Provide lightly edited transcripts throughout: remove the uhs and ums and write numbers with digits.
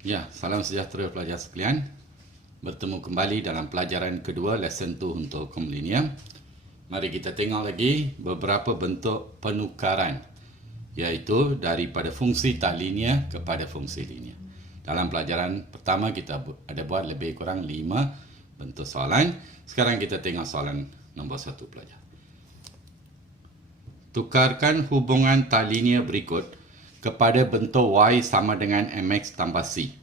Ya, salam sejahtera pelajar sekalian. Bertemu kembali dalam pelajaran kedua lesson 2 untuk hukum linear. Mari kita tengok lagi beberapa bentuk penukaran, iaitu daripada fungsi tak linear kepada fungsi linear. Dalam pelajaran pertama kita ada buat lebih kurang 5 bentuk soalan. Sekarang kita tengok soalan nombor 1 pelajar. Tukarkan hubungan tak linear berikut kepada bentuk y sama dengan mx tambah c.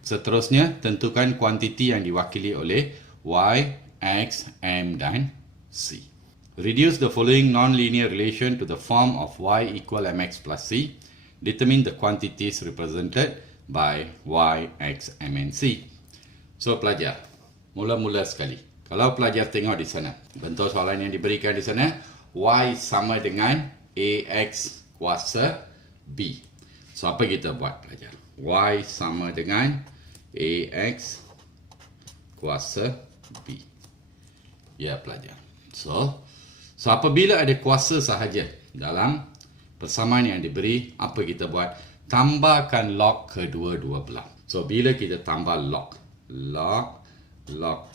Seterusnya, tentukan kuantiti yang diwakili oleh y, x, m dan c. Reduce the following non-linear relation to the form of y equal mx plus c. Determine the quantities represented by y, x, m and c. So, pelajar, mula-mula sekali. Kalau pelajar tengok di sana, bentuk soalan yang diberikan di sana, y sama dengan ax kuasa b. So, apa kita buat, pelajar? Y sama dengan ax kuasa b. Ya, pelajar. So apabila ada kuasa sahaja dalam persamaan yang diberi, apa kita buat? Tambahkan log kedua-dua belah. So, bila kita tambah log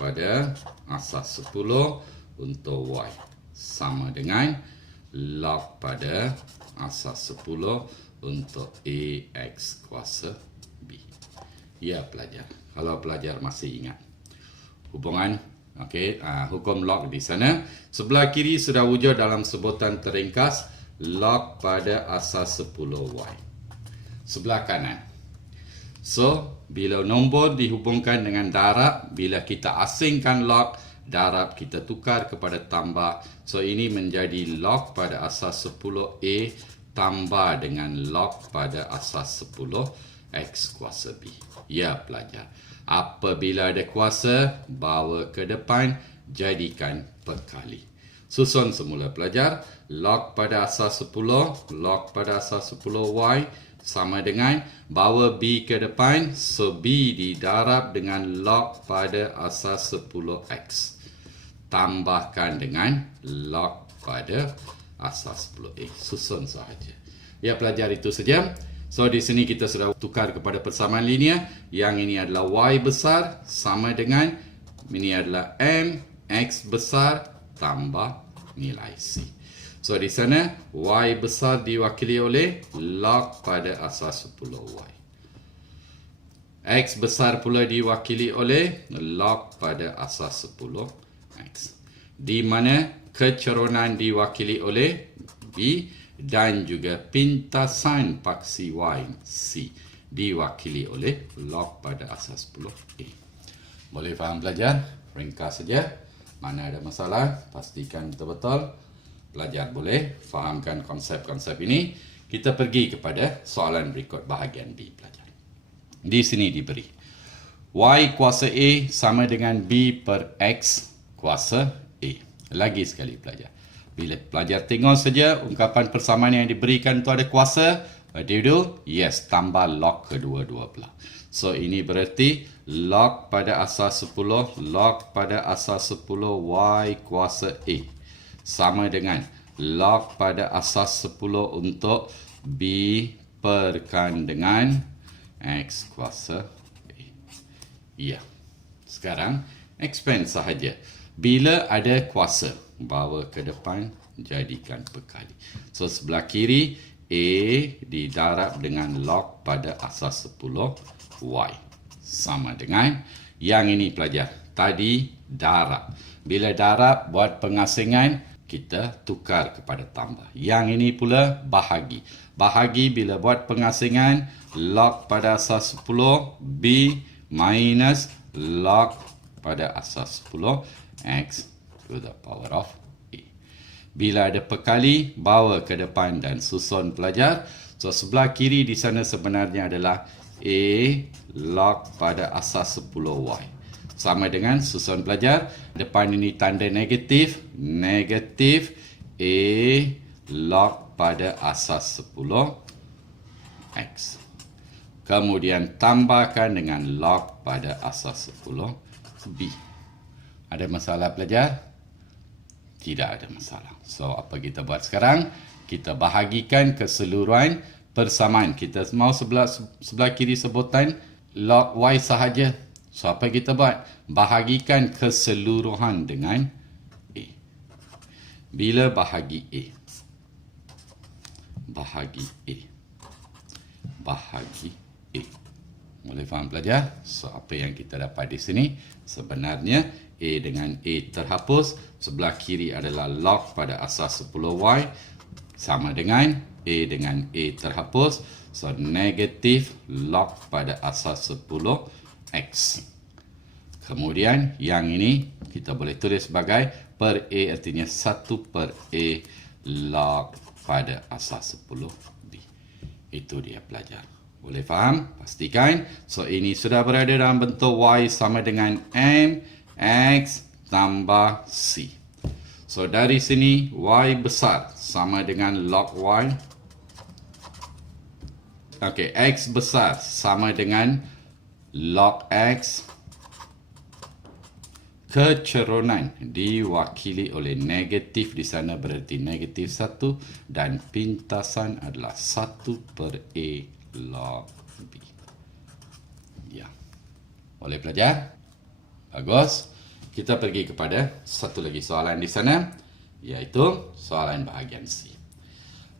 pada asas 10 untuk y sama dengan log pada asas 10 untuk ax kuasa b. Ya, pelajar. Kalau pelajar masih ingat hubungan hukum log di sana, sebelah kiri sudah wujud dalam sebutan terringkas log pada asas 10y. Sebelah kanan. So, bila nombor dihubungkan dengan darab, bila kita asingkan log, darab kita tukar kepada tambah. So, ini menjadi log pada asas 10a tambah dengan log pada asas 10x kuasa b. Ya, pelajar. Apabila ada kuasa, bawa ke depan, jadikan perkali. Susun semula, pelajar. Log pada asas 10, log pada asas 10y sama dengan bawa b ke depan. So, b didarab dengan log pada asas 10x. Tambahkan dengan log pada asas 10a. Susun sahaja. Ya, pelajar, itu saja. So, di sini kita sudah tukar kepada persamaan linear. Yang ini adalah y besar sama dengan, ini adalah m, x besar tambah nilai c. So, di sana y besar diwakili oleh log pada asas 10y. X besar pula diwakili oleh log pada asas 10x. Di mana kecerunan diwakili oleh b dan juga pintasan paksi y c diwakili oleh log pada asas 10a. Boleh faham, pelajar? Ringkas saja. Mana ada masalah, pastikan betul-betul pelajar boleh fahamkan konsep-konsep ini. Kita pergi kepada soalan berikut bahagian B, pelajar. Di sini diberi y kuasa a sama dengan b per x kuasa a. Lagi sekali, pelajar. Bila pelajar tengok saja ungkapan persamaan yang diberikan itu ada kuasa, what do you do? Yes, tambah log kedua-dua belah. So, ini berarti log pada asas 10, log pada asas 10 y kuasa a sama dengan log pada asas 10 untuk b perkan dengan x kuasa a. Ya. Sekarang, expand sahaja. Bila ada kuasa, bawa ke depan, jadikan perkali. So, sebelah kiri, a didarab dengan log pada asas 10 y. Sama dengan yang ini, pelajar. Tadi darab. Bila darab, buat pengasingan, kita tukar kepada tambah. Yang ini pula bahagi. Bahagi bila buat pengasingan, log pada asas 10, b minus log pada asas 10, x to the power of a. Bila ada perkali, bawa ke depan dan susun, pelajar. So, sebelah kiri di sana sebenarnya adalah a log pada asas 10y. Sama dengan susun, pelajar. Depan ini tanda negatif. Negatif a log pada asas 10x. Kemudian tambahkan dengan log pada asas 10b. Ada masalah, pelajar? Tidak ada masalah. So, apa kita buat sekarang? Kita bahagikan keseluruhan persamaan. Kita mau sebelah kiri sebutan log Y sahaja. So, apa kita buat? Bahagikan keseluruhan dengan A. Bila bahagi A? Bahagi A. Bahagi A. Boleh faham pelajar? So, apa yang kita dapat di sini? Sebenarnya, A dengan A terhapus. Sebelah kiri adalah log pada asas 10Y. Sama dengan A dengan A terhapus. So, negatif log pada asas 10X. Kemudian, yang ini kita boleh tulis sebagai per A, artinya 1 per A log pada asas 10B. Itu dia pelajar. Boleh faham? Pastikan. So, ini sudah berada dalam bentuk Y sama dengan M, X tambah C. So, dari sini, Y besar sama dengan log Y. Okey, X besar sama dengan log X. Kecerunan diwakili oleh negatif di sana berarti negatif 1 dan pintasan adalah 1 per A log B. Ya. Boleh pelajar? Bagus. Kita pergi kepada satu lagi soalan di sana, iaitu soalan bahagian C.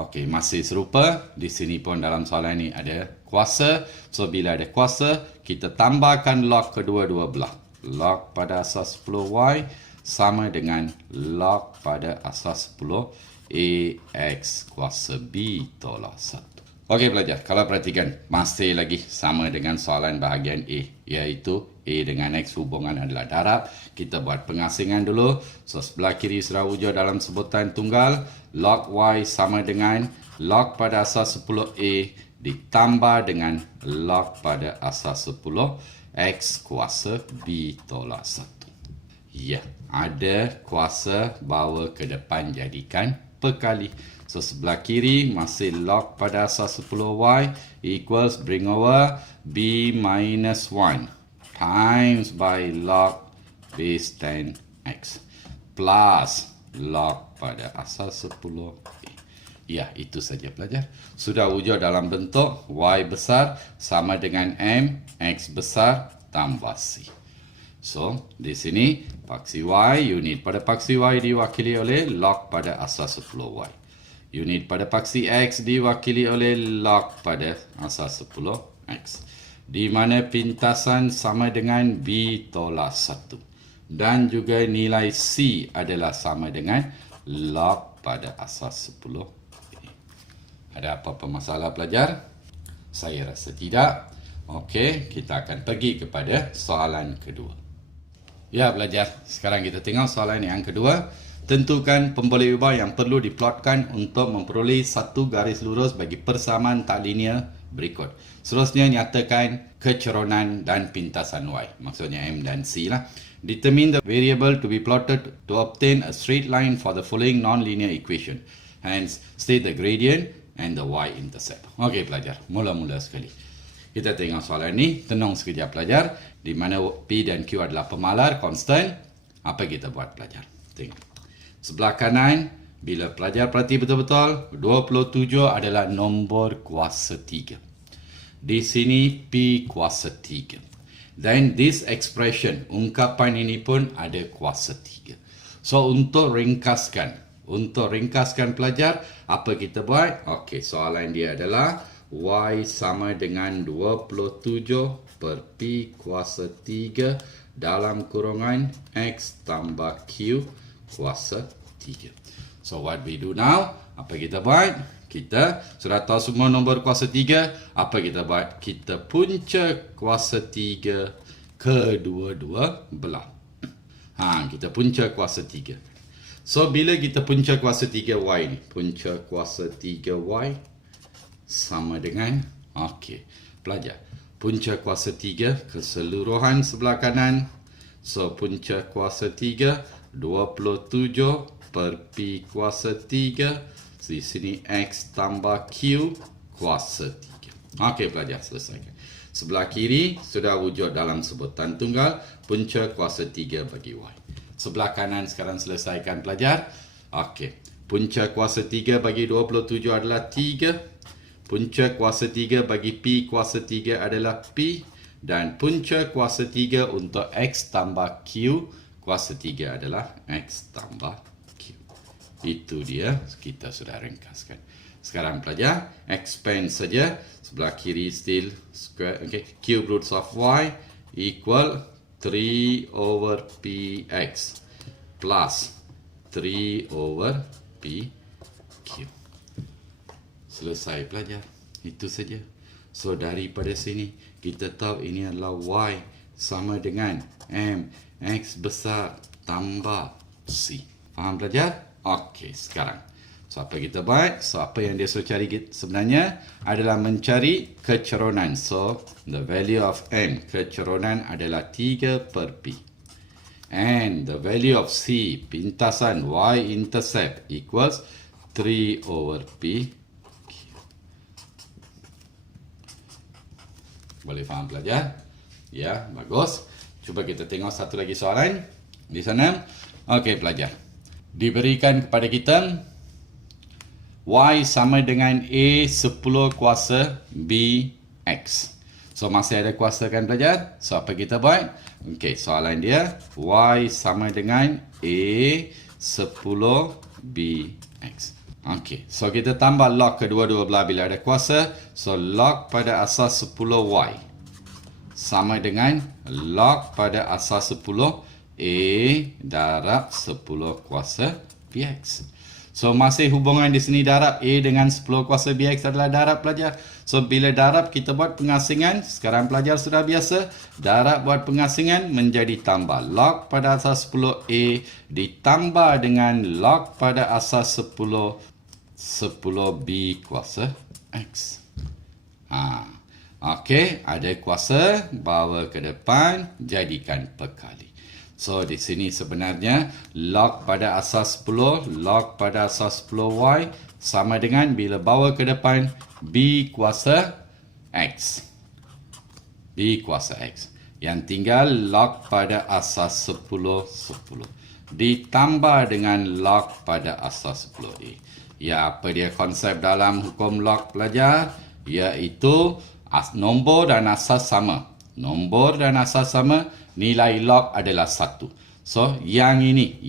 Okey, masih serupa. Di sini pun dalam soalan ini ada kuasa. So, bila ada kuasa, kita tambahkan log kedua-dua belah. Log pada asas 10Y sama dengan log pada asas 10 AX kuasa B tolak 1. Okey pelajar, kalau perhatikan, masih lagi sama dengan soalan bahagian A, iaitu A dengan X hubungan adalah darab. Kita buat pengasingan dulu. So, sebelah kiri sudah wujud dalam sebutan tunggal. Log Y sama dengan log pada asas 10A ditambah dengan log pada asas 10 X kuasa B tolak 1. Ya, ada kuasa bawa ke depan jadikan perkali. So, sebelah kiri masih log pada asas 10Y equals bring over B minus 1 times by log base 10X plus log pada asas 10A. Ya, itu saja pelajar. Sudah wujud dalam bentuk Y besar sama dengan M, X besar tambah C. So, di sini paksi Y, unit pada paksi Y diwakili oleh log pada asas 10Y. Unit pada paksi X diwakili oleh log pada asas 10X. Di mana pintasan sama dengan B tolak 1. Dan juga nilai C adalah sama dengan log pada asas 10. Ada apa-apa masalah pelajar? Saya rasa tidak. Okey, kita akan pergi kepada soalan kedua. Ya pelajar, sekarang kita tengok soalan yang kedua. Tentukan pemboleh ubah yang perlu diplotkan untuk memperoleh satu garis lurus bagi persamaan tak linear berikut. Seterusnya nyatakan kecerunan dan pintasan Y. Maksudnya M dan C lah. Determine the variable to be plotted to obtain a straight line for the following non-linear equation. Hence, state the gradient and the y-intercept. Okey pelajar, mula-mula sekali. Kita tengok soalan ni, tenang sekejap pelajar. Di mana P dan Q adalah pemalar, constant. Apa kita buat pelajar? Tengok. Sebelah kanan, bila pelajar perhati betul-betul, 27 adalah nombor kuasa 3. Di sini P kuasa 3. Then this expression, ungkapan ini pun ada kuasa 3. So, untuk ringkaskan pelajar, apa kita buat? Okey, soalan dia adalah Y sama dengan 27 per P kuasa 3 dalam kurungan X tambah Q kuasa 3. So, what we do now? Apa kita buat? Kita sudah tahu semua nombor kuasa 3. Apa kita buat? Kita punca kuasa 3 kedua-dua belah. Kita punca kuasa 3. So, bila kita punca kuasa 3Y ni, punca kuasa 3Y sama dengan, okey, pelajar, punca kuasa 3 keseluruhan sebelah kanan. So, punca kuasa 3, 27 per P kuasa 3. Di sini X tambah Q kuasa 3. Okey, pelajar, selesaikan. Sebelah kiri sudah wujud dalam sebutan tunggal, punca kuasa 3 bagi Y. Sebelah kanan sekarang selesaikan pelajar. Okey. Punca kuasa 3 bagi 27 adalah 3. Punca kuasa 3 bagi P kuasa 3 adalah P. dan punca kuasa 3 untuk X tambah Q kuasa 3 adalah X tambah Q. Itu dia, kita sudah ringkaskan. Sekarang pelajar, expand saja. Sebelah kiri still square. Okay. Cube roots of Y equal 3 over Px plus 3 over PQ. Selesai pelajar. Itu saja. So, daripada sini, kita tahu ini adalah Y sama dengan M X besar tambah C. Faham pelajar? Okey, sekarang. So, apa kita buat? So, apa yang dia suruh cari sebenarnya adalah mencari keceronan. So, the value of M, keceronan adalah 3 per P. And the value of C, pintasan Y-intercept equals 3 over P. Boleh faham pelajar? Ya, bagus. Cuba kita tengok satu lagi soalan di sana. Okey pelajar. Diberikan kepada kita Y sama dengan A 10 kuasa B X. So, masih ada kuasa kan pelajar? So, apa kita buat? Okey, soalan dia Y sama dengan A 10 B X. Okey, so kita tambah log kedua-dua belah bila ada kuasa. So, log pada asas 10Y sama dengan log pada asas 10 A darab 10 kuasa BX. So, masih hubungan di sini darab A dengan 10 kuasa BX adalah darab pelajar. So, bila darab kita buat pengasingan, sekarang pelajar sudah biasa. Darab buat pengasingan menjadi tambah log pada asas 10A ditambah dengan log pada asas 10B kuasa X. Okey, ada kuasa, bawa ke depan, jadikan perkali. So, di sini sebenarnya log pada asas 10, log pada asas 10Y sama dengan bila bawa ke depan B kuasa X. B kuasa X. Yang tinggal log pada asas 10, 10. Ditambah dengan log pada asas 10A. Ya, apa dia konsep dalam hukum log pelajar? Iaitu nombor dan asas sama. Nombor dan asas sama, nilai log adalah 1. So, yang ini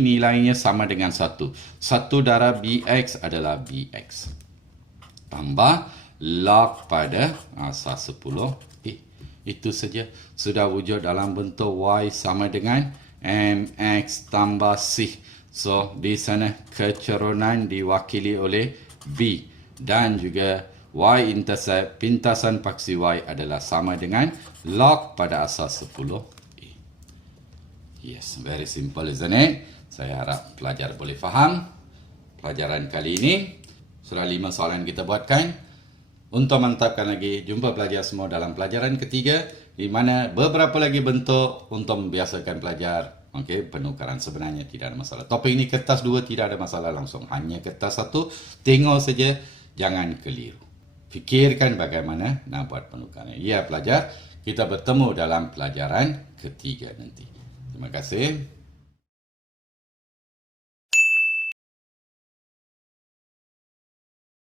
nilainya sama dengan 1. 1 darab BX adalah BX. Tambah log pada asas 10. Itu saja. Sudah wujud dalam bentuk Y sama dengan MX tambah C. So, di sana keceronan diwakili oleh V. Dan juga Y-intercept, pintasan paksi Y adalah sama dengan log pada asas 10A. Yes, very simple isn't it? Saya harap pelajar boleh faham pelajaran kali ini. Sudah 5 soalan kita buatkan. Untuk mantapkan lagi, jumpa pelajar semua dalam pelajaran ketiga, di mana beberapa lagi bentuk untuk membiasakan pelajar. Okey, penukaran sebenarnya tidak ada masalah. Topik ini kertas 2 tidak ada masalah langsung. Hanya kertas 1, tengok saja, jangan keliru. Fikirkan bagaimana nak buat penukaran. Ya pelajar, kita bertemu dalam pelajaran ketiga nanti. Terima kasih.